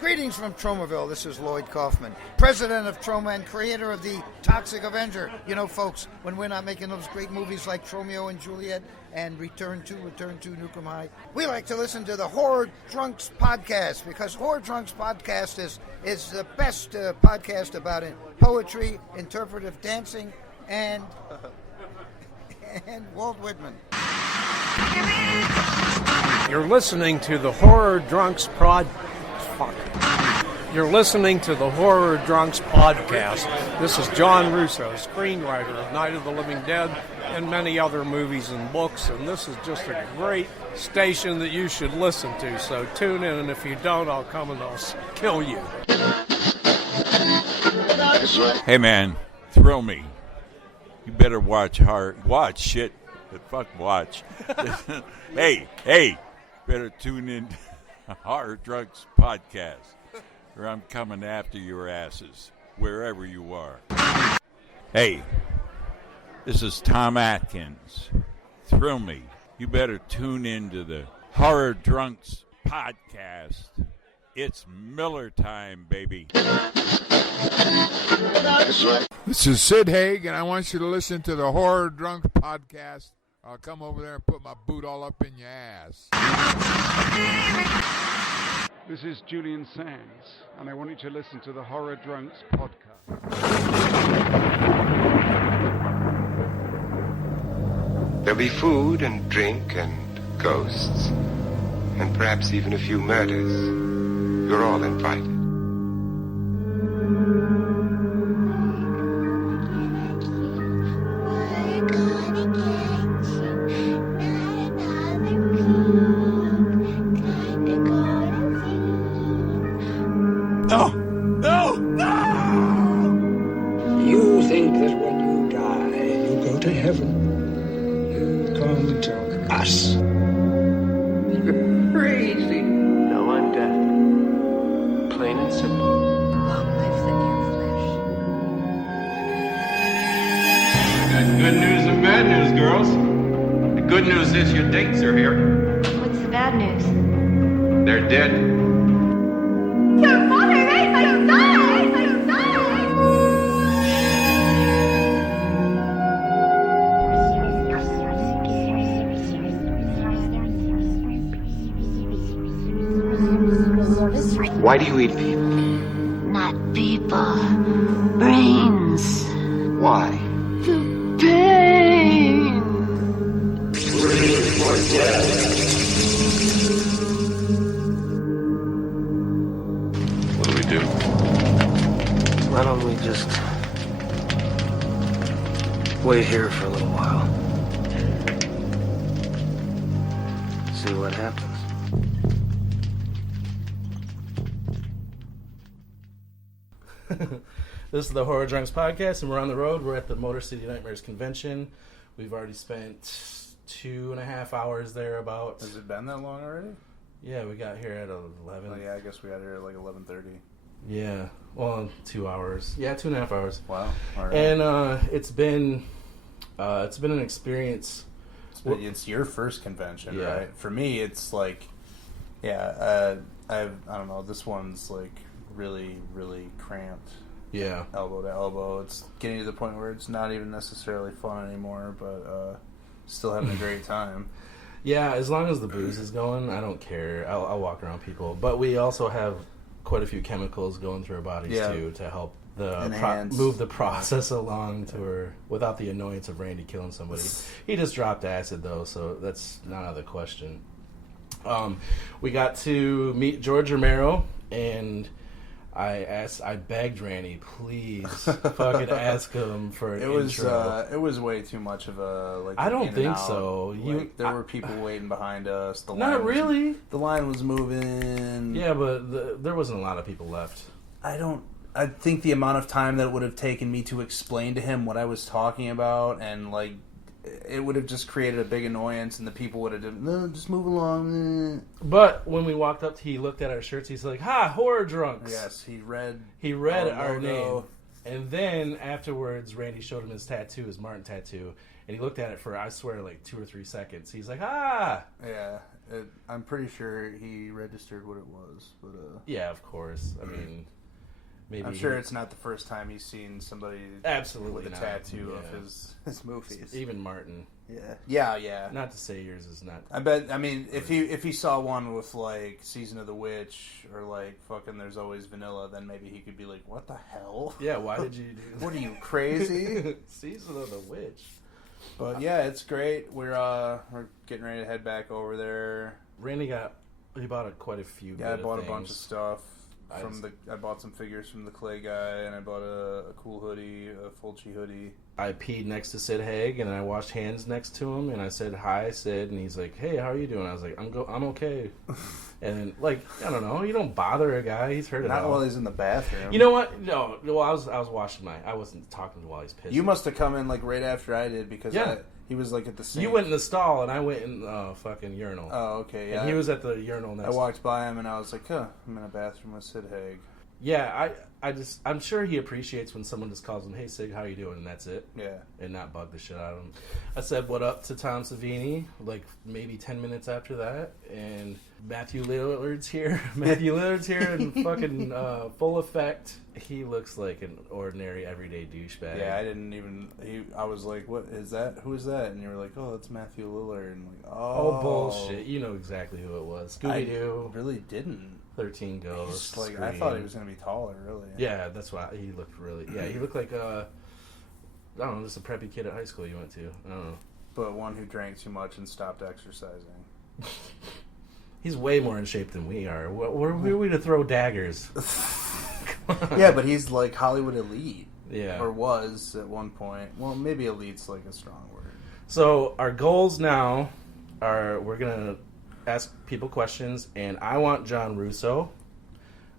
Greetings from Tromaville. This is Lloyd Kaufman, president of Troma and creator of the Toxic Avenger. You know, folks, when we're not making those great movies like Tromeo and Juliet and Return to Nukem High, we like to listen to the Horror Drunks podcast, because Horror Drunks podcast is the best podcast about it. Poetry, interpretive dancing, and Walt Whitman. You're listening to the Horror Drunks You're listening to the Horror Drunks podcast. This is John Russo, screenwriter of Night of the Living Dead and many other movies and books, and this is just a great station that you should listen to. So tune in, and if you don't, I'll come and I'll kill you. Hey man, thrill me. You better watch shit. Fuck watch. hey, better tune in to Horror Drunks podcast, or I'm coming after your asses, wherever you are. Hey, this is Tom Atkins. Thrill me. You better tune in to the Horror Drunks podcast. It's Miller time, baby. This is Sid Haig, and I want you to listen to the Horror Drunks podcast. I'll come over there and put my boot all up in your ass. This is Julian Sands, and I want you to listen to the Horror Drunks podcast. There'll be food and drink and ghosts, and perhaps even a few murders. You're all invited. You think that when you die, you go to heaven. You come to us. You're crazy. No, I'm dead. Plain and simple. Long life the near flesh. Got good news and bad news, girls. The good news is your dates are here. What's the bad news? They're dead. Your father raised by your side! Why do you eat people? Not people. Brains. Why? Pain. What do we do? Why don't we just wait here for a little while? See what happens. This is the Horror Drunks podcast, and we're on the road. We're at the Motor City Nightmares convention. We've already spent 2.5 hours there about. Has it been that long already? Yeah, we got here at 11. Oh, yeah, I guess we got here at like 11:30. Yeah, well, 2 hours. Yeah, 2.5 hours. Wow. All right. And it's been an experience. It's your first convention, yeah. right? For me, it's like, I don't know. This one's like really, really cramped. Yeah. Elbow to elbow. It's getting to the point where it's not even necessarily fun anymore, but still having a great time. Yeah, as long as the booze is going, I don't care. I'll walk around people. But we also have quite a few chemicals going through our bodies, too, to help move the process along to where, without the annoyance of Randy killing somebody. He just dropped acid, though, so that's not out of the question. We got to meet George Romero, and I begged Randy, please, fucking ask him for an intro. It was way too much of a I don't think so. There were people waiting behind us. The line was moving. Yeah, but there wasn't a lot of people left. I think the amount of time that it would have taken me to explain to him what I was talking about, and like, it would have just created a big annoyance, and the people would have done, no, just move along. But when we walked up, he looked at our shirts. He's like, "Ha, Horror Drunks." Yes, he read our name, and then afterwards, Randy showed him his tattoo, his Martin tattoo, And he looked at it for, I swear, like 2 or 3 seconds. He's like, ah! Yeah, I'm pretty sure he registered what it was. But yeah, of course. I mean, maybe I'm sure it's not the first time he's seen somebody absolutely with a tattoo of his movies. Even Martin. Yeah. Not to say yours is not. I bet. I mean, if he saw one with like Season of the Witch or like fucking There's Always Vanilla, then maybe he could be like, "What the hell? Yeah, why did you do that? What are you, crazy?" Season of the Witch. But yeah, it's great. We're getting ready to head back over there. Randy bought quite a few. Yeah, I bought a things. bunch of stuff. I bought some figures from the Clay guy, and I bought a cool hoodie, a Fulci hoodie. I peed next to Sid Haig, and I washed hands next to him, and I said, "Hi, Sid," and he's like, "Hey, how are you doing?" I was like, "I'm okay." And like, I don't know, you don't bother a guy. He's heard it all. Not while he's in the bathroom. You know what? No, well, I was washing I wasn't talking while he's pissing. You must have come in like right after I did because he was like at the sink. You went in the stall, and I went in the fucking urinal. Oh, okay, yeah. And he was at the urinal next. I walked by him, and I was like, "Huh, I'm in a bathroom with Sid Haig." Yeah, I'm sure he appreciates when someone just calls him, "Hey, Sig, how you doing?" and that's it. Yeah. And not bug the shit out of him. I said what up to Tom Savini, like maybe 10 minutes after that, and Matthew Lillard's here. Matthew Lillard's here in fucking full effect. He looks like an ordinary, everyday douchebag. Yeah, I didn't even... I was like, what is that? Who is that? And you were like, oh, that's Matthew Lillard. And I'm like, oh, bullshit. You know exactly who it was. Scooby-Doo. I really didn't. 13 Ghosts. Like, I thought he was going to be taller, really. Yeah, that's why he looked really... Yeah, he looked like, I don't know, just a preppy kid at high school you went to. I don't know. But one who drank too much and stopped exercising. He's way more in shape than we are. Where are we to throw daggers? Yeah, but he's like Hollywood elite. Yeah. Or was at one point. Well, maybe elite's like a strong word. So our goals now are we're going to ask people questions, and I want John Russo.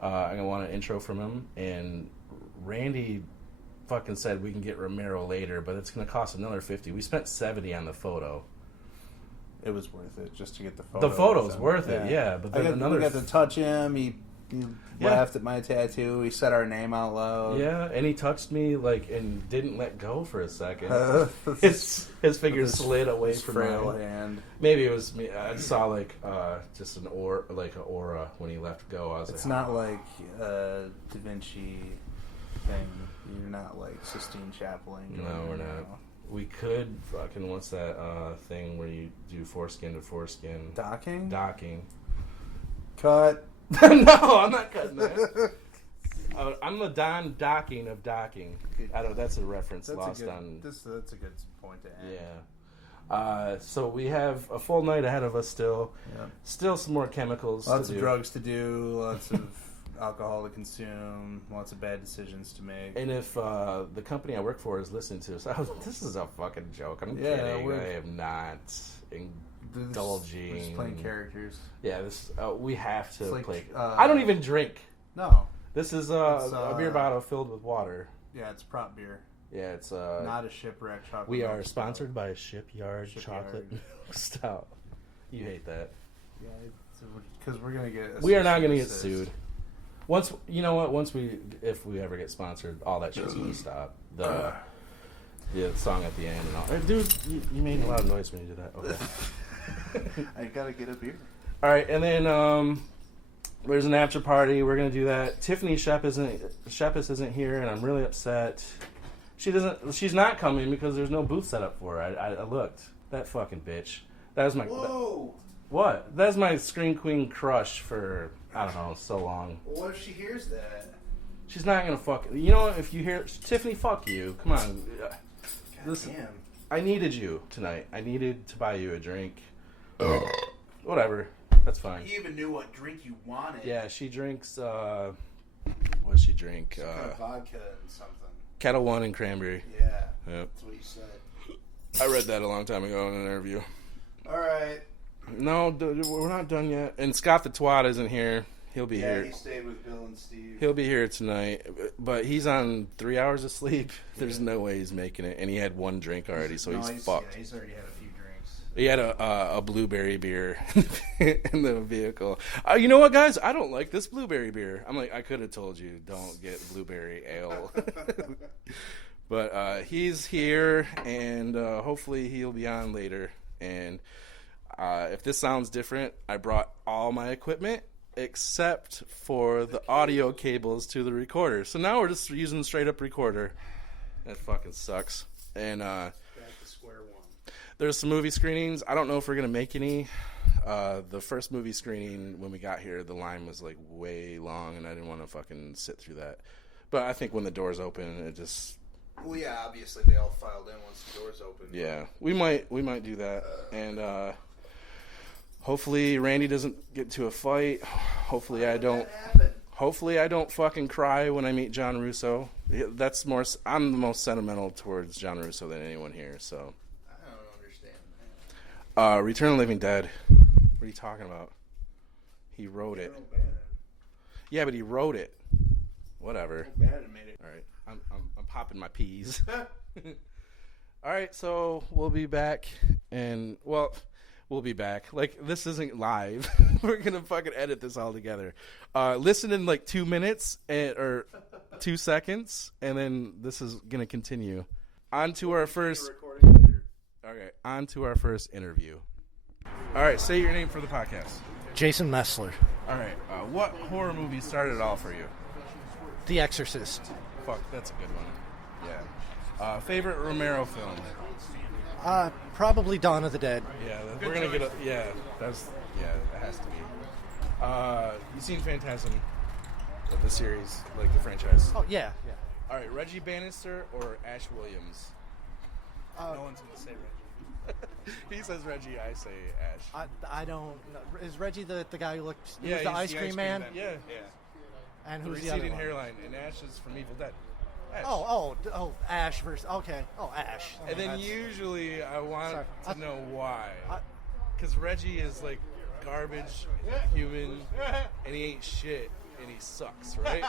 I'm going to want an intro from him. And Randy fucking said we can get Romero later, but it's going to cost another $50. We spent $70 on the photo. It was worth it just to get the photo. The photo's worth it, yeah. But then we got to touch him. He laughed at my tattoo. He said our name out loud. Yeah, and he touched me and didn't let go for a second. His finger slid away from frail mine. hand. Maybe it was me. I saw just an aura when he let go. I was it's not like Da Vinci thing. You're not like Sistine Chapeling. No, we're not. We could fucking what's that thing where you do foreskin to foreskin? Docking. Cut. No, I'm not cutting that. I'm the Don Docking of docking. I don't. That's a reference That's a good point to end. Yeah. So we have a full night ahead of us still. Yep. Still some more chemicals. Lots of drugs to do. Lots of alcohol to consume. Lots of bad decisions to make. And if the company I work for is listening to us, this is a fucking joke. I'm kidding. I am not indulging. We're just playing characters. Yeah, this we have to play. I I don't even drink. No. This is a beer bottle filled with water. Yeah, it's prop beer. Yeah, it's not a shipwreck chocolate. We are sponsored by Shipyard Chocolate Stout. You hate that. Yeah, because we're gonna get. We are not gonna get sued. Once you know what? If we ever get sponsored, all that shit's gonna stop. The song at the end and all. Dude, you made a lot of noise when you did that. Okay. I gotta get a beer. All right, and then there's an after party. We're gonna do that. Tiffany Shepis isn't here, and I'm really upset. She's not coming because there's no booth set up for her. I looked. That fucking bitch. That was my. Whoa. What? That's my Scream Queen crush for I don't know so long. Well, what if she hears that? She's not gonna fuck. You know what? If you hear Tiffany, fuck you. Come on. Listen, damn. I needed you tonight. I needed to buy you a drink. Whatever. That's fine. You even knew what drink you wanted. Yeah, she drinks. What does she drink? Some kind of vodka and something. Kettle One and cranberry. Yeah. Yep. That's what you said. I read that a long time ago in an interview. All right. No, we're not done yet. And Scott the Twat isn't here. He'll be here. Yeah, he stayed with Bill and Steve. He'll be here tonight, but he's on 3 hours of sleep. There's no way he's making it, and he had one drink already, so he's fucked. Yeah, he's already had a few drinks. He had a blueberry beer in the vehicle. You know what, guys? I don't like this blueberry beer. I'm like, I could have told you, don't get blueberry ale. But he's here, and hopefully he'll be on later. And if this sounds different, I brought all my equipment except for the audio cables to the recorder. So now we're just using the straight up recorder. That fucking sucks. And Back to square one. there's some movie screenings. I don't know if we're gonna make any. The first movie screening when we got here, the line was like way long, and I didn't want to fucking sit through that. But I think when the doors open, it just Well, yeah, obviously they all filed in once the doors open. yeah, we might do that, and hopefully Randy doesn't get into a fight. Hopefully I don't. Hopefully I don't fucking cry when I meet John Russo. That's more. I'm the most sentimental towards John Russo than anyone here. So. I don't understand. Return of the Living Dead. What are you talking about? He wrote it. Yeah, but he wrote it. Whatever. Bad and made it. All right, I'm popping my peas. All right, so we'll be back, and we'll be back. Like, this isn't live. We're gonna fucking edit this all together. Listen in like 2 minutes or 2 seconds, and then this is gonna continue. On to our first. Okay, on to our first interview. All right, say your name for the podcast. Jason Messler. All right, what horror movie started it all for you? The Exorcist. Fuck, that's a good one. Yeah. Favorite Romero film? Probably Dawn of the Dead. Yeah, we're gonna get a it has to be. You seen Phantasm, the series, like the franchise? Oh yeah. All right, Reggie Bannister or Ash Williams? No one's gonna say Reggie. He says Reggie, I say Ash. I don't know. Is Reggie the guy who looked? Yeah, the ice cream man. Yeah. And The who's the other receding one? hairline, and Ash is from Evil Dead. Ash. Oh, Ash versus. Okay. Oh, Ash. And then usually I want to know why. Because Reggie is like garbage human, and he ain't shit, and he sucks, right?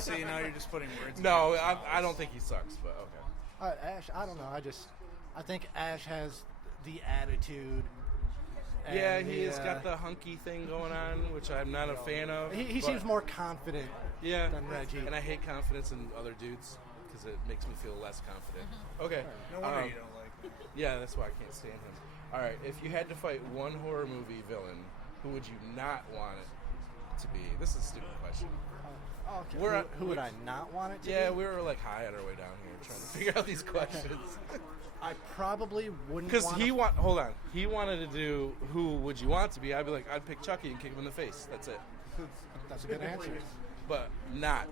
See, now you're just putting words. No, I don't think he sucks, but okay. Ash. I don't know. I think Ash has the attitude. Yeah, he's got the hunky thing going on, which I'm not a fan of. He seems more confident than Reggie. And I hate confidence in other dudes because it makes me feel less confident. Okay. No wonder you don't like him. Yeah, that's why I can't stand him. All right, if you had to fight one horror movie villain, who would you not want it to be? This is a stupid question. Okay. Who would I not want it to be? Yeah, we were like high on our way down here trying to figure out these questions. I probably wouldn't. Because hold on. He wanted to do who would you want to be? I'd be like, I'd pick Chucky and kick him in the face. That's it. That's a good answer. But not.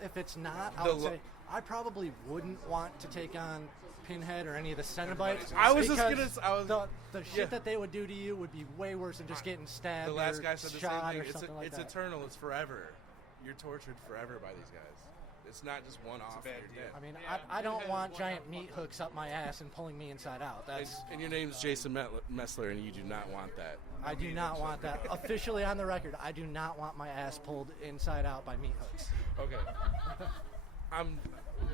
If it's not, I would say I probably wouldn't want to take on Pinhead or any of the Cenobites. I was just the shit that they would do to you would be way worse than just getting stabbed. The last or guy said the shot same or thing. something like It's that. eternal. It's forever. You're tortured forever by these guys. It's not just one off. You're dead. I mean, I don't want giant meat hooks up my ass and pulling me inside out. And your name's Jason Messler, and you do not want that. I do not want that. Officially on the record, I do not want my ass pulled inside out by meat hooks. Okay.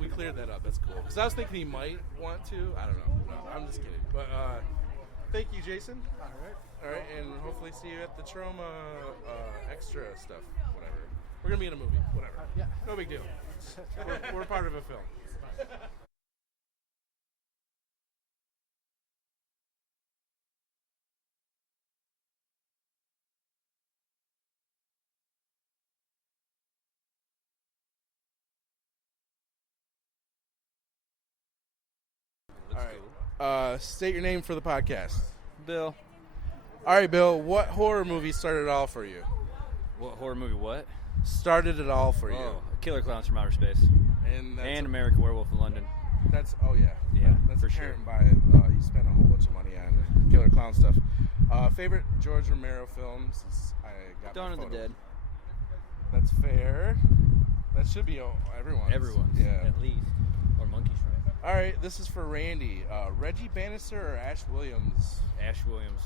We cleared that up. That's cool. Because I was thinking he might want to. I don't know. No, I'm just kidding. But thank you, Jason. All right, and hopefully see you at the Trauma extra stuff. Whatever. We're gonna be in a movie. Whatever. Yeah. No big deal. We're part of a film. All right. State your name for the podcast. Bill. All right, Bill. What horror movie started it all for you? What horror movie? What started it all for you? Killer Clowns from Outer Space. And American Werewolf in London. That's yeah, that's for apparent sure. by it. You spent a whole bunch of money on Killer Clown stuff. Favorite George Romero film? Since I got Dawn of the photo. Dead. That's fair. That should be everyone's. Everyone's, yeah, at least. Or Monkey Shrimp. All right, this is for Randy. Ash Bannister or Ash Williams? Ash Williams,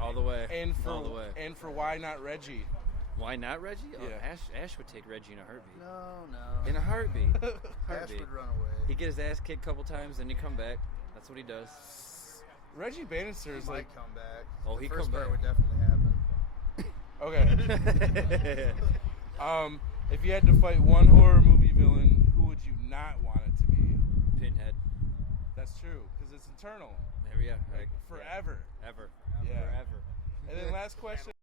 all the way. All the way. And for why not Reggie? Why not Reggie? Oh, Yeah. Ash would take Reggie in a heartbeat. No. In a heartbeat. Ash would run away. He'd get his ass kicked a couple times, then he'd come back. That's what he does. Reggie Bannister is Might come back. Oh, the he first come part back. would definitely happen. Okay. If you had to fight one horror movie villain, who would you not That's true, because it's eternal. There we go. Like, forever. Ever. Yeah. Forever. And then last question.